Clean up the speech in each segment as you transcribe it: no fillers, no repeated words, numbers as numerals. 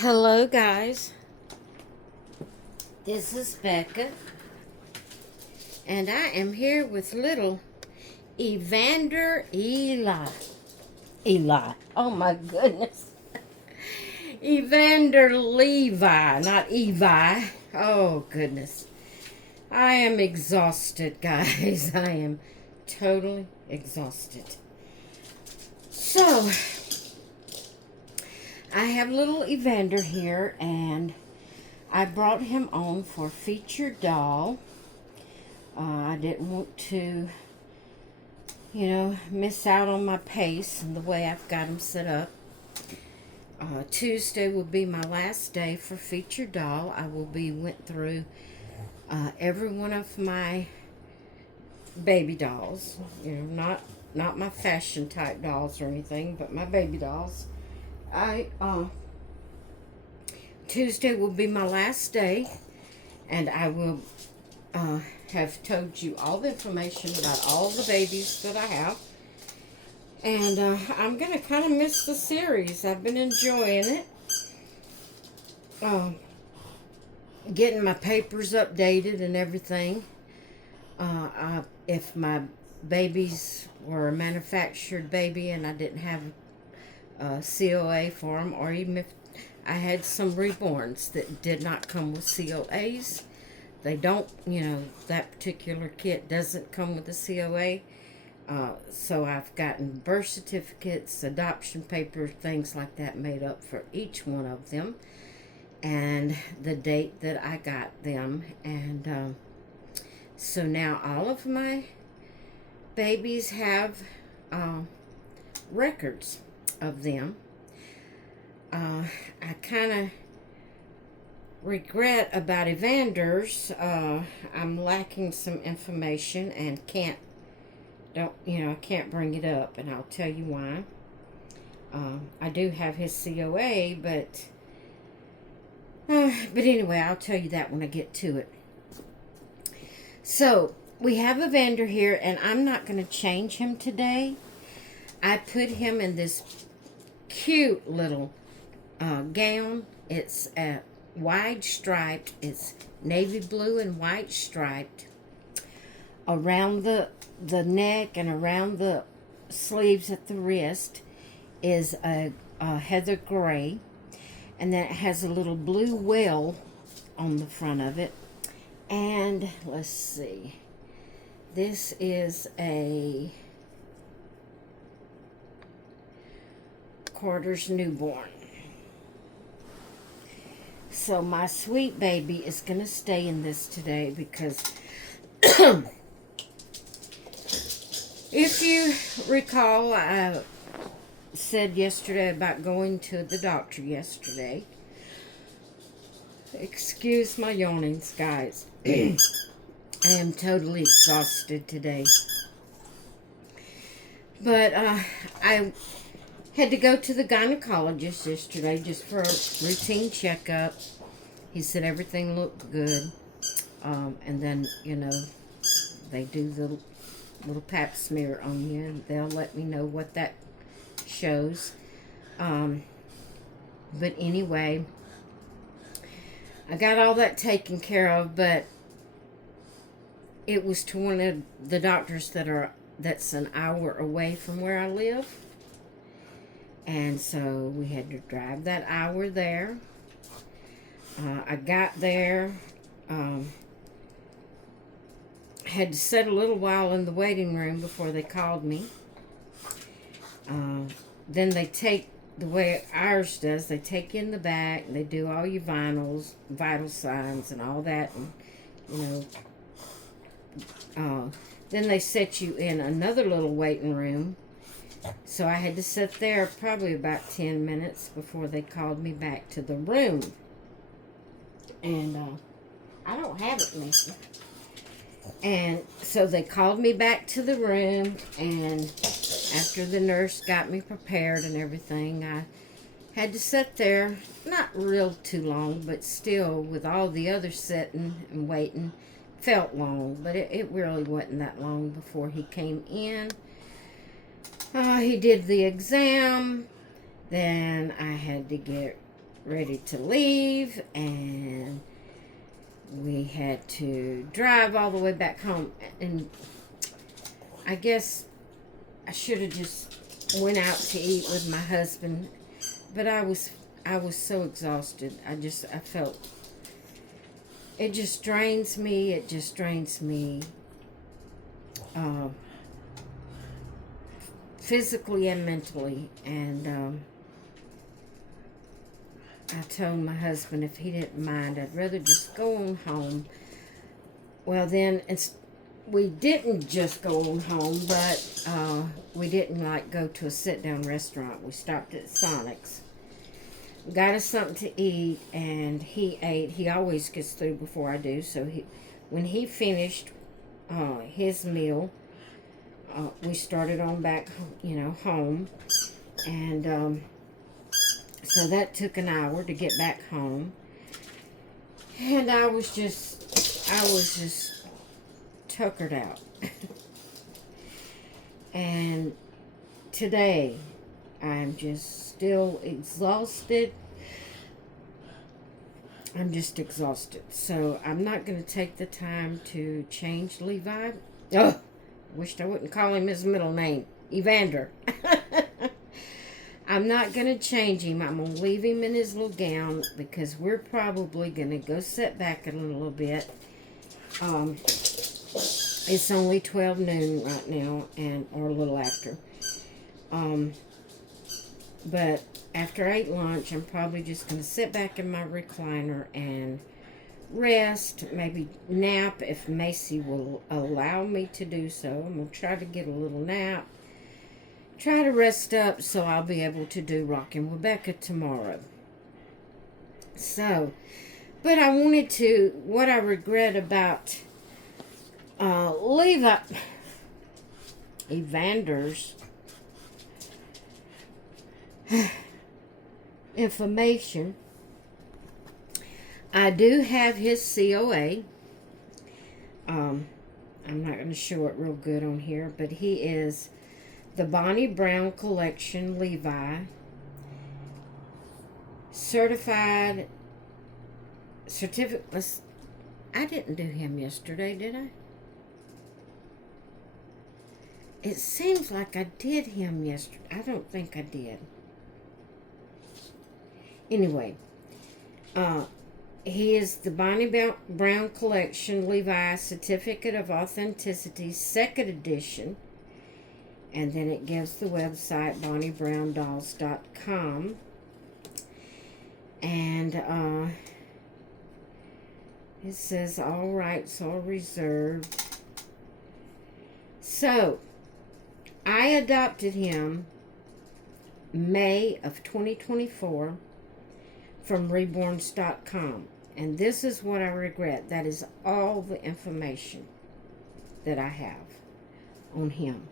Hello, guys. This is Becca, and I am here with little Evander Eli. Eli. Oh my goodness. Evander Levi, not Evi. Oh goodness. I am exhausted, guys. I am totally exhausted. So, I have little Evander here, and I brought him on for featured doll. I didn't want to, miss out on my pace and the way I've got him set up. Tuesday will be my last day for featured doll. I will be went through every one of my baby dolls. Not my fashion type dolls or anything, but my baby dolls. Tuesday will be my last day, and I will have told you all the information about all the babies that I have. And I'm going to kind of miss the series. I've been enjoying it. Getting my papers updated and everything. If my babies were a manufactured baby and I didn't have a COA for them, or even if I had some reborns that did not come with COAs. They don't, that particular kit doesn't come with a COA. So I've gotten birth certificates, adoption papers, things like that made up for each one of them. And the date that I got them. And so now all of my babies have records of them. I kind of regret about Evander's. I'm lacking some information and I can't bring it up, and I'll tell you why. I do have his COA, but anyway, I'll tell you that when I get to it. So we have Evander here, and I'm not going to change him today. I put him in this cute little gown. It's wide striped. It's navy blue and white striped. Around the neck and around the sleeves at the wrist is a heather gray. And then it has a little blue well on the front of it. And let's see. This is a quarters newborn. So my sweet baby is going to stay in this today because if you recall, I said yesterday about going to the doctor yesterday. Excuse my yawnings, guys. I am totally exhausted today. But I had to go to the gynecologist yesterday just for a routine checkup. He said everything looked good. And then, they do the little pap smear on you, and they'll let me know what that shows. But anyway, I got all that taken care of, but it was to one of the doctors that's an hour away from where I live. And so we had to drive that hour there. I got there. Had to sit a little while in the waiting room before they called me. Then they take, the way ours does, they take you in the back, and they do all your vital signs and all that. And, then they set you in another little waiting room. So I had to sit there probably about 10 minutes before they called me back to the room. And I don't have it, Missy. And so they called me back to the room, and after the nurse got me prepared and everything, I had to sit there, not real too long, but still with all the others sitting and waiting, felt long, but it really wasn't that long before he came in. He did the exam. Then I had to get ready to leave, and we had to drive all the way back home. And I guess I should have just went out to eat with my husband, but I was so exhausted. I felt it just drains me. It just drains me physically and mentally. And I told my husband if he didn't mind, I'd rather just go on home. Well, then we didn't just go on home, but we didn't like go to a sit-down restaurant. We stopped at Sonic's, got us something to eat, and he ate. He always gets through before I do, so when he finished his meal, we started on back, home, and so that took an hour to get back home, and I was just tuckered out. And today I'm just still exhausted. I'm just exhausted. So I'm not going to take the time to change Levi. Oh, wished I wouldn't call him his middle name, Evander. I'm not going to change him. I'm going to leave him in his little gown because we're probably going to go sit back a little bit. It's only 12 noon right now, or a little after. But after I ate lunch, I'm probably just going to sit back in my recliner and rest, maybe nap if Macy will allow me to do so. I'm going to try to get a little nap. Try to rest up so I'll be able to do Rockin' Rebecca tomorrow. So, but I wanted to, what I regret about Evander's information. I do have his COA. I'm not going to show it real good on here, but he is the Bonnie Brown Collection Levi certified certificate. I didn't do him yesterday, did I? It seems like I did him yesterday. I don't think I did. Anyway, he is the Bonnie Brown Collection Levi Certificate of Authenticity, 2nd edition. And then it gives the website BonnieBrownDolls.com. And it says all rights are reserved. So, I adopted him May of 2024 from Reborns.com. And this is what I regret. That is all the information that I have on him.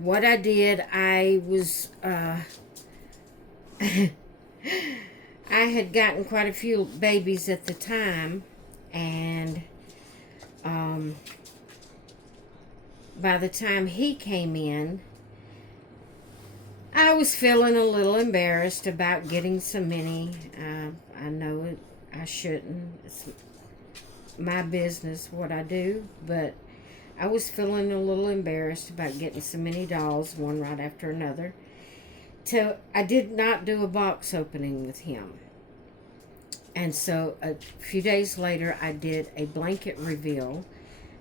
What I did, I was, I had gotten quite a few babies at the time, and by the time he came in, I was feeling a little embarrassed about getting so many. I know it, I shouldn't. It's my business what I do, but I was feeling a little embarrassed about getting so many dolls, one right after another. So I did not do a box opening with him. And so a few days later, I did a blanket reveal.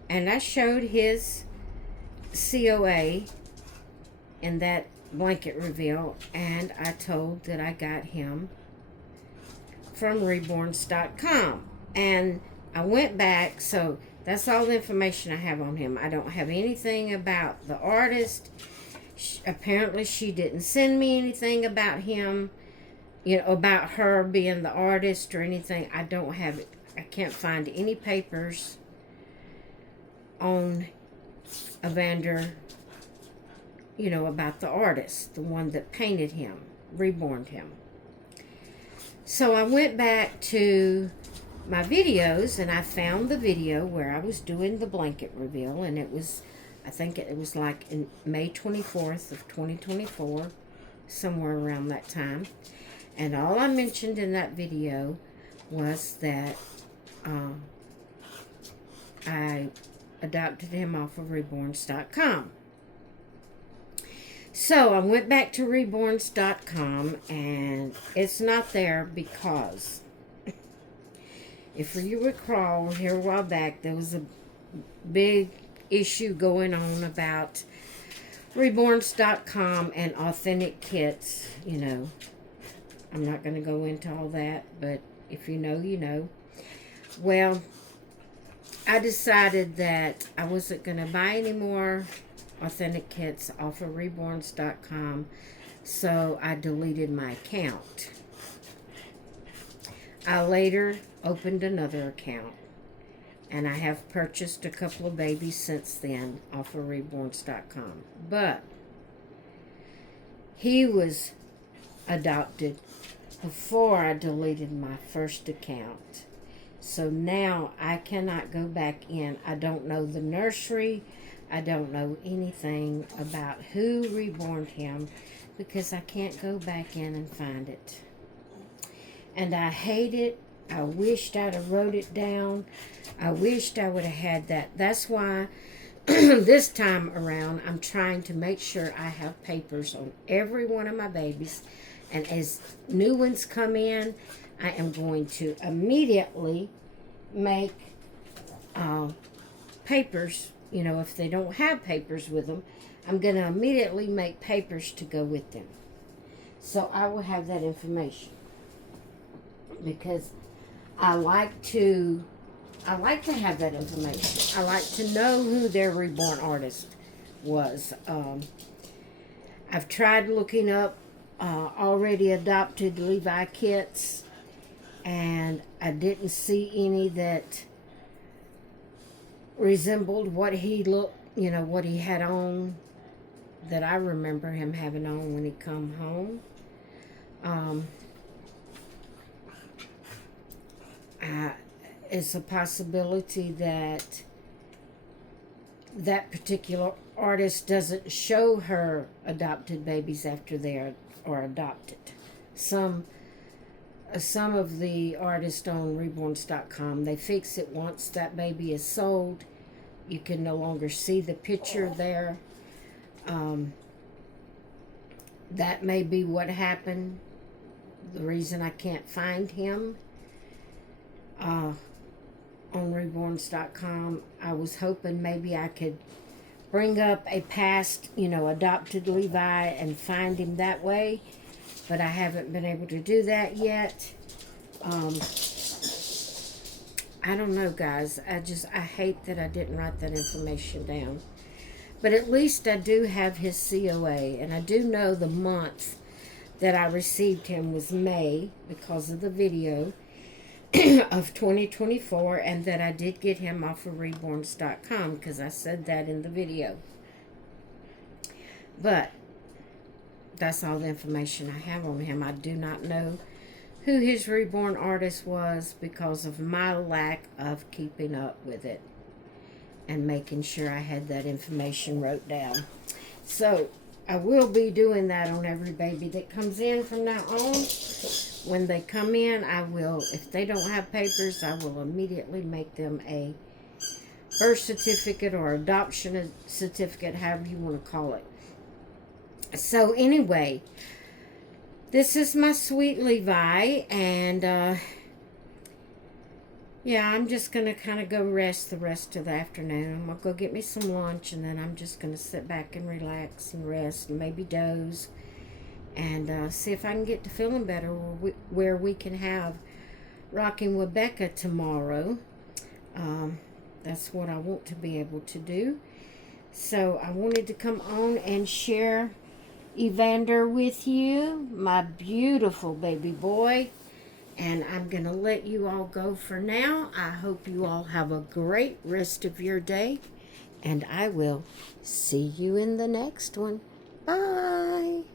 And I showed his COA in that blanket reveal. And I told that I got him from Reborns.com. And I went back, so that's all the information I have on him. I don't have anything about the artist. Apparently, she didn't send me anything about him, about her being the artist or anything. I don't have it. I can't find any papers on Evander, about the artist, the one that painted him, reborned him. So I went back to my videos, and I found the video where I was doing the blanket reveal, and it was, I think it was like in May 24th of 2024, somewhere around that time. And all I mentioned in that video was that I adopted him off of reborns.com. So I went back to reborns.com, and it's not there because if you recall, here a while back, there was a big issue going on about reborns.com and authentic kits. You know, I'm not going to go into all that, but if you know, you know. Well, I decided that I wasn't going to buy any more authentic kits off of reborns.com, so I deleted my account. I later opened another account, and I have purchased a couple of babies since then off of reborns.com. But he was adopted before I deleted my first account. So now I cannot go back in. I don't know the nursery. I don't know anything about who reborned him because I can't go back in and find it. And I hate it. I wished I'd have wrote it down. I wished I would have had that. That's why this time around I'm trying to make sure I have papers on every one of my babies. And as new ones come in, I am going to immediately make papers. You know, if they don't have papers with them, I'm going to immediately make papers to go with them. So I will have that information. Because I like to have that information. I like to know who their reborn artist was. I've tried looking up already adopted Levi kits, and I didn't see any that resembled what he looked, you know, what he had on, that I remember him having on when he come home. It's a possibility that that particular artist doesn't show her adopted babies after they are adopted. Some of the artists on reborns.com, they fix it once that baby is sold. You can no longer see the picture there. That may be what happened. The reason I can't find him on reborns.com, I was hoping maybe I could bring up a past, you know, adopted Levi and find him that way, but I haven't been able to do that yet. I don't know, guys. I hate that I didn't write that information down. But at least I do have his COA, and I do know the month that I received him was May because of the video of 2024, and that I did get him off of reborns.com because I said that in the video. But that's all the information I have on him. I do not know who his reborn artist was because of my lack of keeping up with it and making sure I had that information wrote down. So I will be doing that on every baby that comes in from now on. When they come in, I will, if they don't have papers, I will immediately make them a birth certificate or adoption certificate, however you want to call it. So anyway, this is my sweet Levi, and yeah, I'm just going to kind of go rest the rest of the afternoon. I'm going to go get me some lunch, and then I'm just going to sit back and relax and rest and maybe doze and see if I can get to feeling better where we can have Rocking with Becca tomorrow. That's what I want to be able to do. So I wanted to come on and share Evander with you, my beautiful baby boy. And I'm going to let you all go for now. I hope you all have a great rest of your day. And I will see you in the next one. Bye.